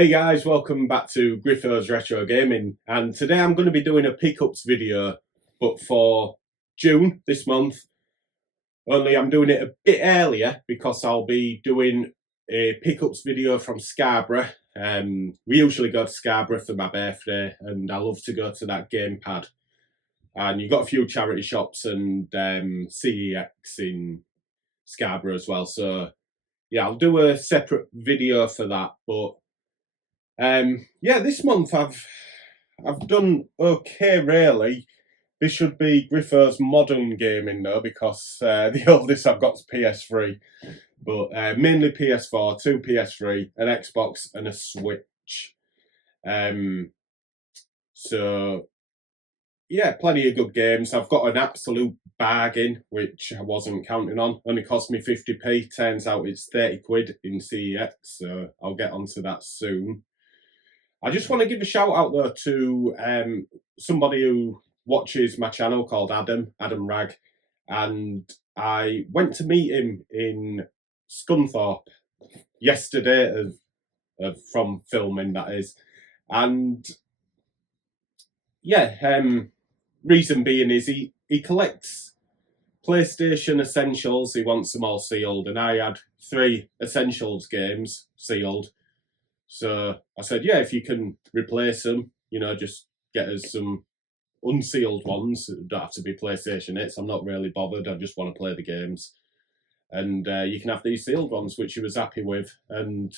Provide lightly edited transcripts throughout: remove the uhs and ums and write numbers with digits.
Hey guys, welcome back to Griffo's Retro Gaming, and today I'm going to be doing a pickups video, but for June this month. Only I'm doing it a bit earlier because I'll be doing a pickups video from Scarborough. We usually go to Scarborough for my birthday, and I love to go to that gamepad. And you've got a few charity shops and CEX in Scarborough as well. So yeah, I'll do a separate video for that, but yeah, this month I've done okay really. This should be Griffo's modern gaming though, because the oldest I've got is PS3, but mainly PS4, 2 PS3, an Xbox and a Switch. So yeah, plenty of good games. I've got an absolute bargain, which I wasn't counting on. Only cost me 50p. Turns out it's 30 quid in CEX, so I'll get onto that soon. I just want to give a shout out though to somebody who watches my channel called Adam Rag, and I went to meet him in Scunthorpe yesterday from filming, that is. And yeah, reason being is he collects PlayStation Essentials. He wants them all sealed, and I had 3 Essentials games sealed. So I said, yeah, if you can replace them, you know, just get us some unsealed ones. It don't have to be PlayStation 8s. I'm not really bothered. I just want to play the games. And you can have these sealed ones, which he was happy with. And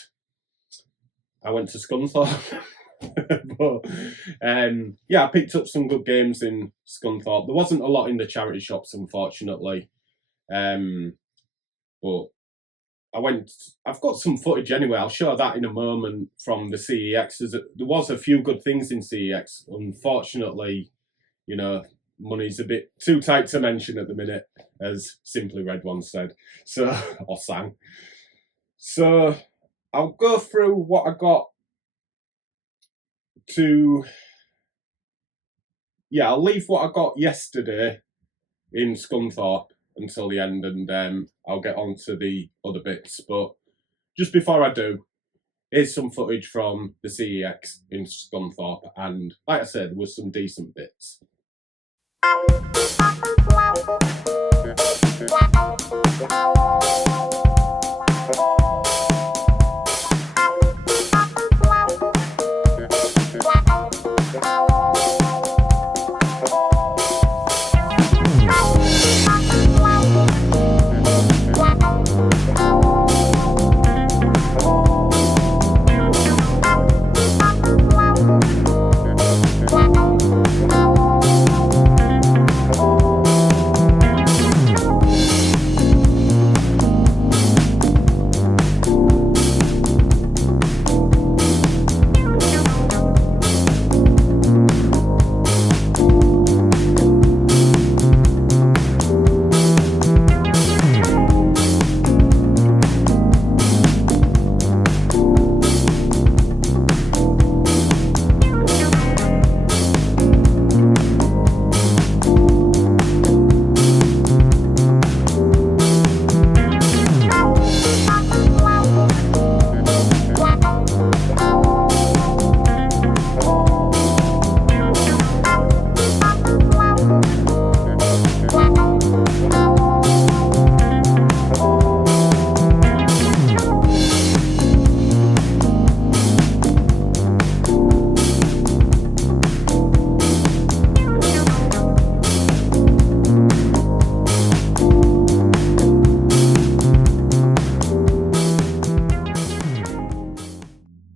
I went to Scunthorpe. But yeah, I picked up some good games in Scunthorpe. There wasn't a lot in the charity shops, unfortunately. But I've got some footage anyway. I'll show that in a moment from the CEX. There was a few good things in CEX. Unfortunately, you know, money's a bit too tight to mention at the minute, as Simply Red once said. So, or sang. So, I'll go through what I got to... Yeah, I'll leave what I got yesterday in Scunthorpe until the end, and I'll get on to the other bits. But just before I do, here's some footage from the CEX in Scunthorpe, and like I said, there was some decent bits.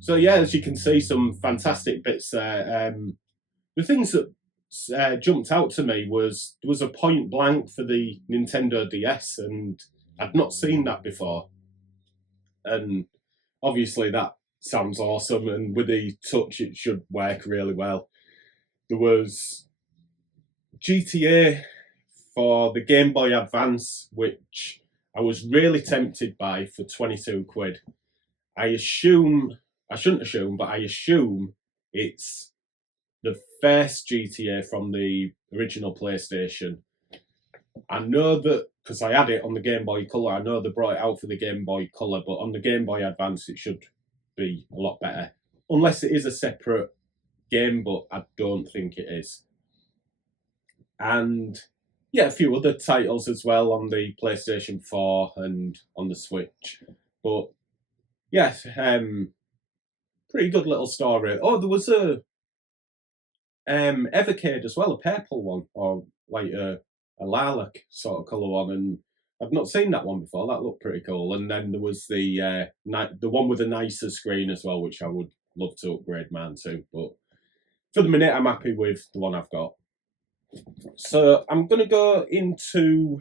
So yeah, as you can see, some fantastic bits there. The things that jumped out to me was there was a point blank for the Nintendo DS, and I'd not seen that before. And obviously that sounds awesome, and with the touch it should work really well. There was GTA for the Game Boy Advance, which I was really tempted by for 22 quid. I shouldn't assume, but I assume it's the first GTA from the original PlayStation. I know that because I had it on the Game Boy Color. I know they brought it out for the Game Boy Color, but on the Game Boy Advance it should be a lot better. unless it is a separate game, but I don't think it is. And yeah, a few other titles as well on the PlayStation 4 and on the Switch. But yeah, pretty good little story. Oh, there was a Evercade as well, a purple one, or like a lilac sort of colour one, and I've not seen that one before. That looked pretty cool. And then there was the one with a nicer screen as well, which I would love to upgrade mine to. But for the minute, I'm happy with the one I've got. So I'm going to go into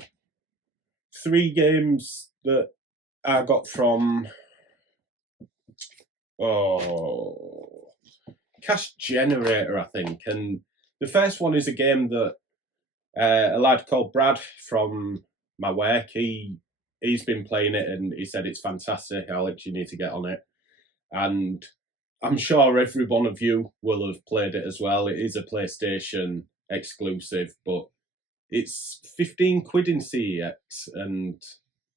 3 games that I got from Cash Generator, I think. And the first one is a game that a lad called Brad from my work, he's been playing it and he said it's fantastic. Alex, you need to get on it. And I'm sure every one of you will have played it as well. It is a PlayStation exclusive, but it's 15 quid in CEX, and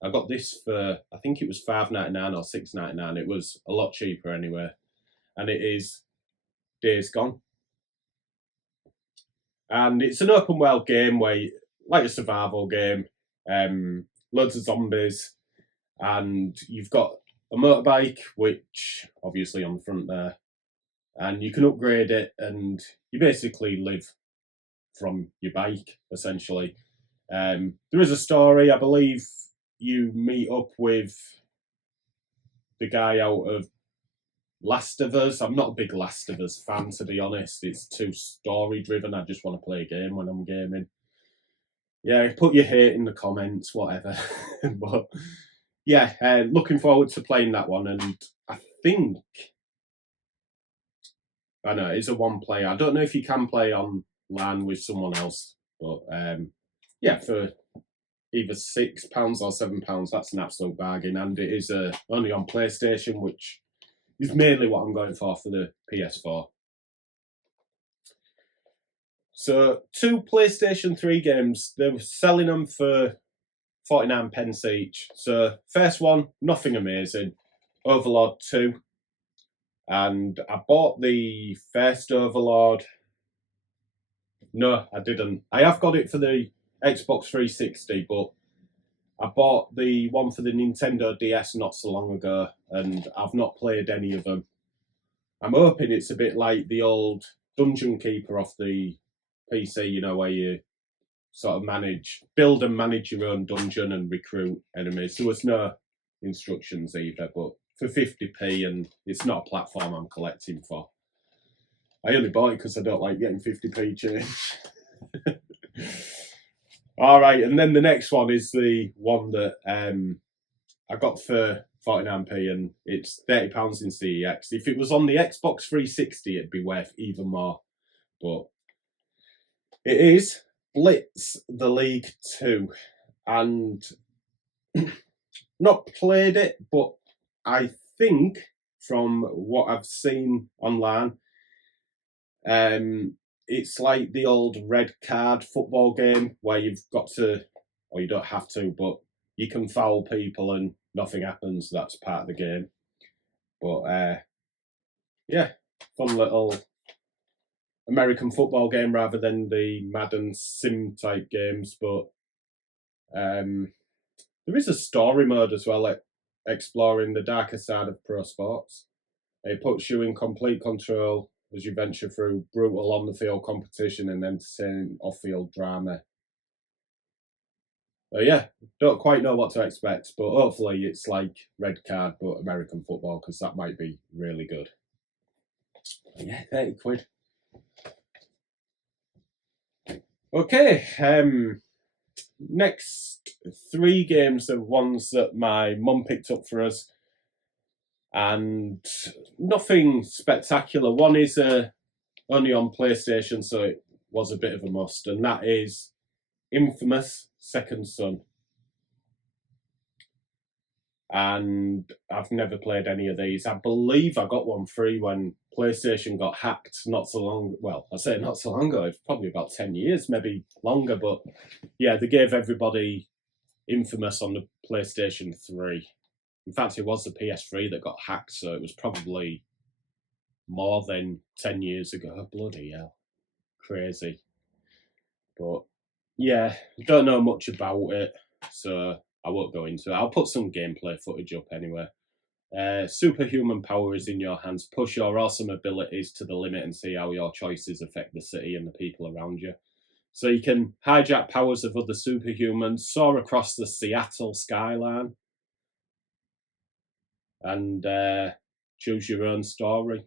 I got this for, I think it was $5.99 or $6.99. It was a lot cheaper anyway. And it is Days Gone. And it's an open world game where, like a survival game, loads of zombies, and you've got a motorbike, which obviously on the front there, and you can upgrade it, and you basically live from your bike, essentially. There is a story. I believe you meet up with the guy out of Last of Us. I'm not a big Last of Us fan, to be honest. It's too story driven. I just want to play a game when I'm gaming. Yeah, put your hate in the comments, whatever. But yeah, looking forward to playing that one. And I think, I know it's a one player. I don't know if you can play on LAN with someone else, but yeah, for either £6 or £7, that's an absolute bargain. And it is only on PlayStation, which is mainly what I'm going for the PS4. So 2 PlayStation 3 games, they were selling them for 49 pence each. So first one, nothing amazing, Overlord 2. And I bought the first Overlord. No, I didn't. I have got it for the Xbox 360, but I bought the one for the Nintendo DS not so long ago, and I've not played any of them. I'm hoping it's a bit like the old Dungeon Keeper off the PC, you know, where you sort of build and manage your own dungeon and recruit enemies. There was no instructions either, but for 50p, and it's not a platform I'm collecting for. I only bought it because I don't like getting 50p change. All right, and then the next one is the one that I got for 49p, and it's £30 in CEX. If it was on the Xbox 360, it'd be worth even more. But it is Blitz The League 2, and not played it, but I think from what I've seen online, it's like the old red card football game where you've got to, or you don't have to, but you can foul people and nothing happens. That's part of the game. But yeah, fun little American football game rather than the Madden sim type games. But there is a story mode as well, like exploring the darker side of pro sports. It puts you in complete control as you venture through brutal on-the-field competition and entertaining off-field drama. So yeah, don't quite know what to expect, but hopefully it's like red card but American football, because that might be really good. Yeah, 30 quid. Okay, next 3 games are ones that my mum picked up for us, and nothing spectacular. One is only on PlayStation, so it was a bit of a must, and that is Infamous Second Son. And I've never played any of these. I believe I got one free when PlayStation got hacked not so long. Well, I say not so long ago. It's probably about 10 years, maybe longer. But yeah, they gave everybody Infamous on the PlayStation 3. In fact, it was the PS3 that got hacked, so it was probably more than 10 years ago. Bloody hell. Crazy. But yeah, don't know much about it, so I won't go into it. I'll put some gameplay footage up anyway. Superhuman power is in your hands. Push your awesome abilities to the limit and see how your choices affect the city and the people around you. So you can hijack powers of other superhumans, soar across the Seattle skyline, and choose your own story.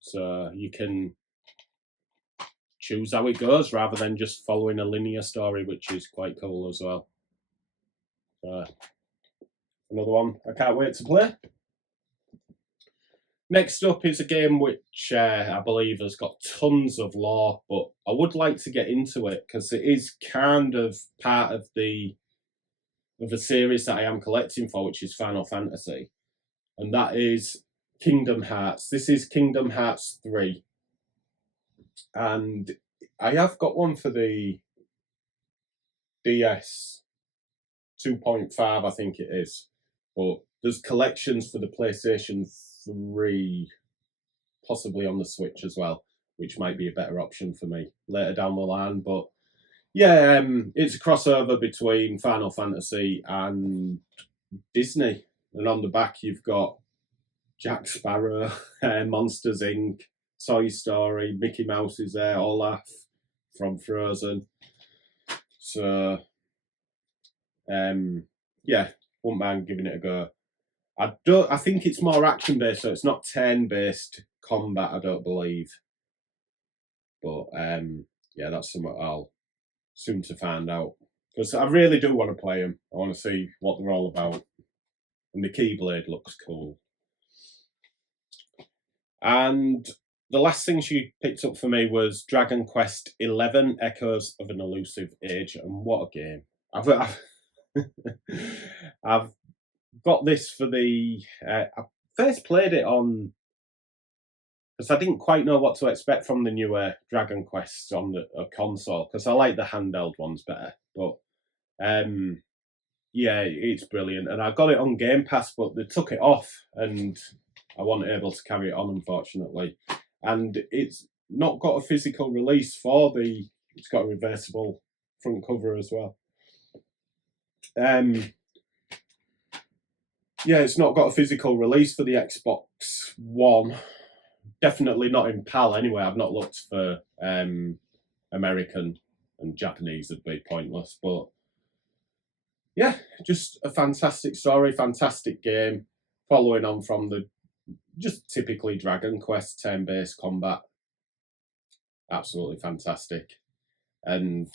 So you can choose how it goes rather than just following a linear story, which is quite cool as well. So another one I can't wait to play. Next up is a game which I believe has got tons of lore, but I would like to get into it because it is kind of part of a series that I am collecting for, which is Final Fantasy, and that is Kingdom Hearts. This is Kingdom Hearts 3, and I have got one for the DS 2.5, I think it is, but there's collections for the PlayStation 3, possibly on the Switch as well, which might be a better option for me later down the line. But yeah, it's a crossover between Final Fantasy and Disney, and on the back you've got Jack Sparrow, Monsters Inc., Toy Story, Mickey Mouse is there, Olaf from Frozen. So yeah, wouldn't mind giving it a go. I think it's more action based, so it's not turn based combat, I don't believe. But yeah, that's something I'll soon to find out, because I really do want to play them. I want to see what they're all about, and the Keyblade looks cool. And the last thing she picked up for me was Dragon Quest XI: Echoes of an Elusive Age, and what a game! I've got this for the. I first played it on, because I didn't quite know what to expect from the newer Dragon Quest on the console, because I like the handheld ones better. But yeah, it's brilliant, and I got it on Game Pass, but they took it off, and I wasn't able to carry it on, unfortunately. And it's not got a physical release for the. It's got a reversible front cover as well. Yeah, it's not got a physical release for the Xbox One. Definitely not in PAL anyway. I've not looked for American and Japanese, would be pointless. But yeah, just a fantastic story, fantastic game, following on from the just typically Dragon Quest turn-based combat. Absolutely fantastic. And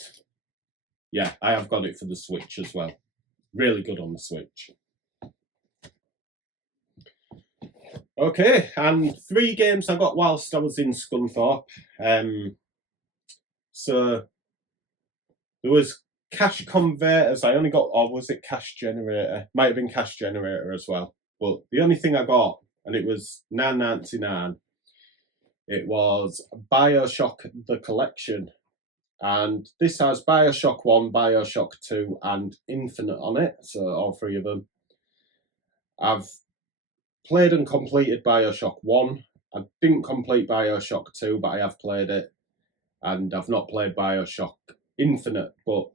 yeah, I have got it for the Switch as well. Really good on the Switch. Okay, and 3 games I got whilst I was in Scunthorpe. So there was Cash Converters. I only got, or was it Cash Generator? Might have been Cash Generator as well. But the only thing I got, and it was $9.99, it was Bioshock the Collection. And this has Bioshock 1, Bioshock 2, and Infinite on it, so all 3 of them. I've played and completed Bioshock 1. I didn't complete Bioshock 2, but I have played it. And I've not played Bioshock Infinite, but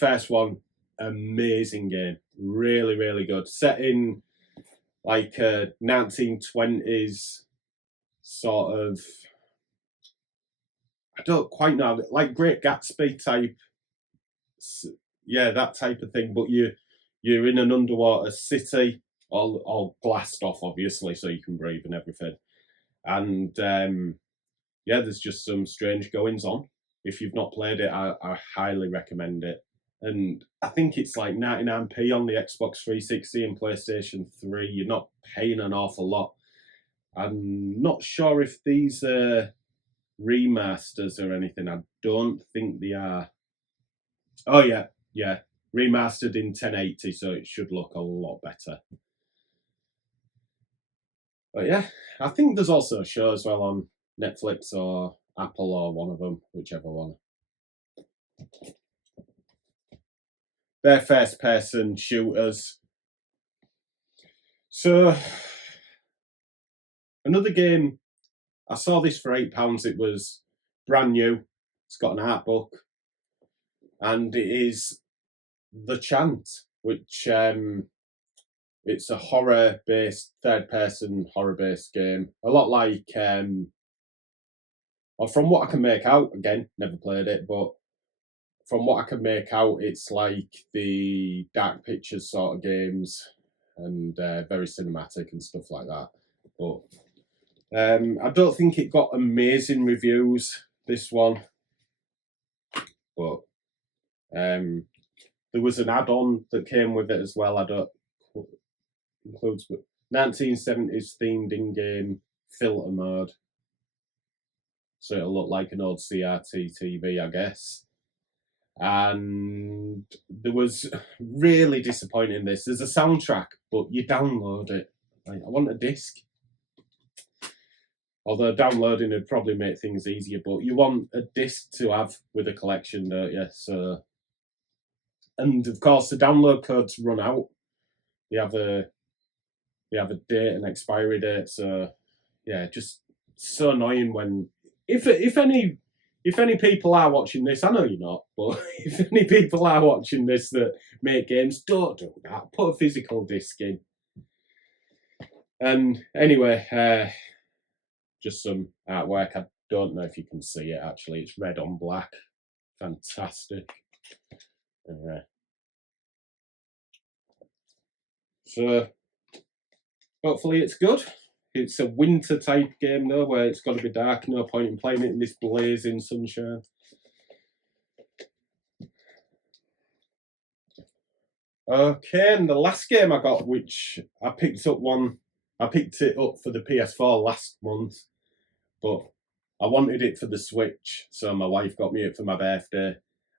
first one, amazing game. Really, really good. Set in like 1920s sort of, I don't quite know, like Great Gatsby type. Yeah, that type of thing. But you're in an underwater city, all glassed off, obviously, so you can breathe and everything. And yeah, there's just some strange goings on. If you've not played it, I highly recommend it. And I think it's like 99p on the Xbox 360 and PlayStation 3. You're not paying an awful lot. I'm not sure if these are remasters or anything. I don't think they are. Oh, yeah, yeah. Remastered in 1080, so it should look a lot better. But yeah, I think there's also a show as well on Netflix or Apple or one of them, whichever one. They're first-person shooters. So, another game I saw this for £8. It was brand new. It's got an art book, and it is the Chant, which it's a horror-based, third-person horror-based game. A lot like, or from what I can make out, again, never played it, but from what I can make out, it's like the Dark Pictures sort of games, and very cinematic and stuff like that. But I don't think it got amazing reviews, this one. But there was an add-on that came with it as well. I don't includes, but 1970s themed in-game filter mode. So it'll look like an old CRT TV, I guess. And there was really disappointing this. There's a soundtrack, but you download it. Like, I want a disc. Although downloading would probably make things easier, but you want a disc to have with a collection, don't you? So, and of course the download codes run out. You have a date and expiry date. So yeah, just so annoying when if any people are watching this, I know you're not, but if any people are watching this that make games, don't do that. Put a physical disc in. And anyway, just some artwork. I don't know if you can see it actually. It's red on black. Fantastic. So hopefully it's good. It's a winter type game though, where it's got to be dark. No point in playing it in this blazing sunshine. Okay, and the last game I got, which I picked it up for the PS4 last month, but I wanted it for the Switch, so my wife got me it for my birthday,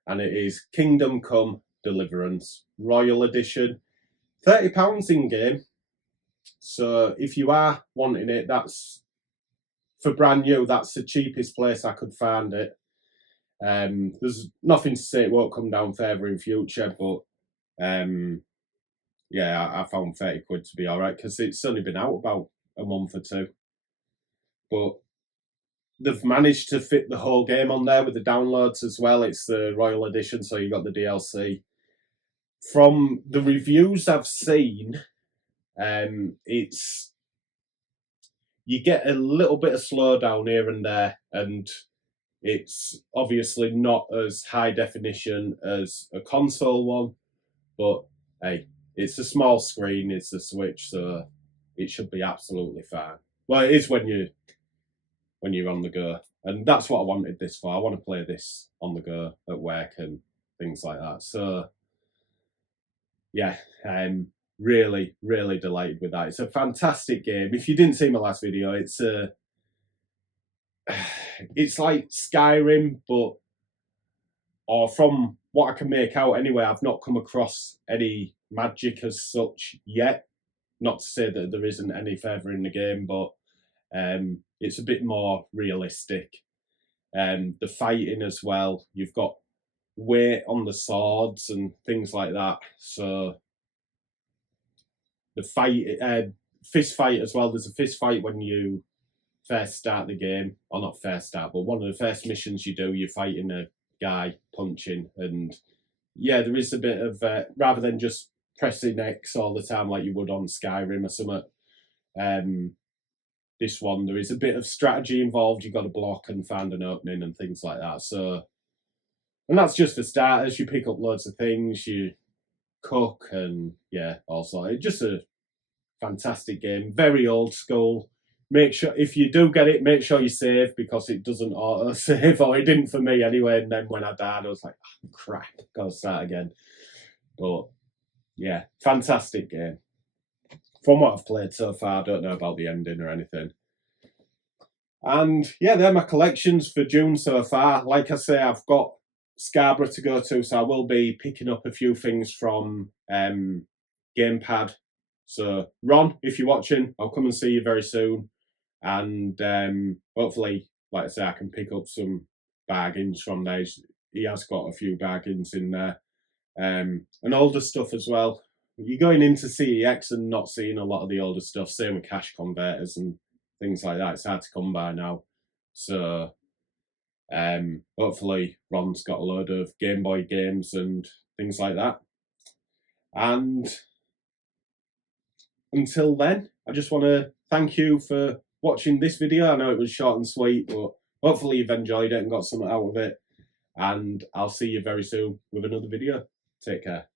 and it is Kingdom Come Deliverance Royal Edition. £30 in game. So if you are wanting it, that's for brand new. That's the cheapest place I could find it. There's nothing to say it won't come down further in future, but yeah, I found 30 quid to be all right because it's only been out about a month or two. But they've managed to fit the whole game on there with the downloads as well. It's the Royal Edition, so you got the DLC. From the reviews I've seen, it's you get a little bit of slowdown here and there, and it's obviously not as high definition as a console one, but hey, it's a small screen, it's a Switch, so it should be absolutely fine. Well, it is when you're on the go, and that's what I wanted this for. I want to play this on the go at work and things like that. So yeah, really, really delighted with that. It's a fantastic game. If you didn't see my last video, it's like Skyrim, or from what I can make out anyway, I've not come across any magic as such yet. Not to say that there isn't any further in the game, but it's a bit more realistic. The fighting as well, you've got weight on the swords and things like that. So the fight, fist fight as well. There's a fist fight when you first start the game, or not first start, but one of the first missions you do, you're fighting a guy punching, and yeah, there is a bit of rather than just pressing X all the time like you would on Skyrim or something. This one, there is a bit of strategy involved. You've got to block and find an opening and things like that. So, and that's just for starters. You pick up loads of things, you cook, and yeah, also it's just a fantastic game. Very old school. Make sure, if you do get it, make sure you save, because it doesn't auto save, or it didn't for me anyway. And then when I died, I was like, oh, crap, gotta start again. But yeah, fantastic game. From what I've played so far, I don't know about the ending or anything. And yeah, they're my collections for June so far. Like I say, I've got Scarborough to go to, so I will be picking up a few things from Gamepad. So Ron, if you're watching, I'll come and see you very soon. And hopefully, like I say, I can pick up some bargains from there. He has got a few bargains in there. And older stuff as well. You're going into CEX and not seeing a lot of the older stuff. Same with cash converters and things like that. It's hard to come by now. So hopefully Ron's got a load of Game Boy games and things like that. And until then, I just want to thank you for watching this video. I know it was short and sweet, but hopefully you've enjoyed it and got something out of it. And I'll see you very soon with another video. Take care.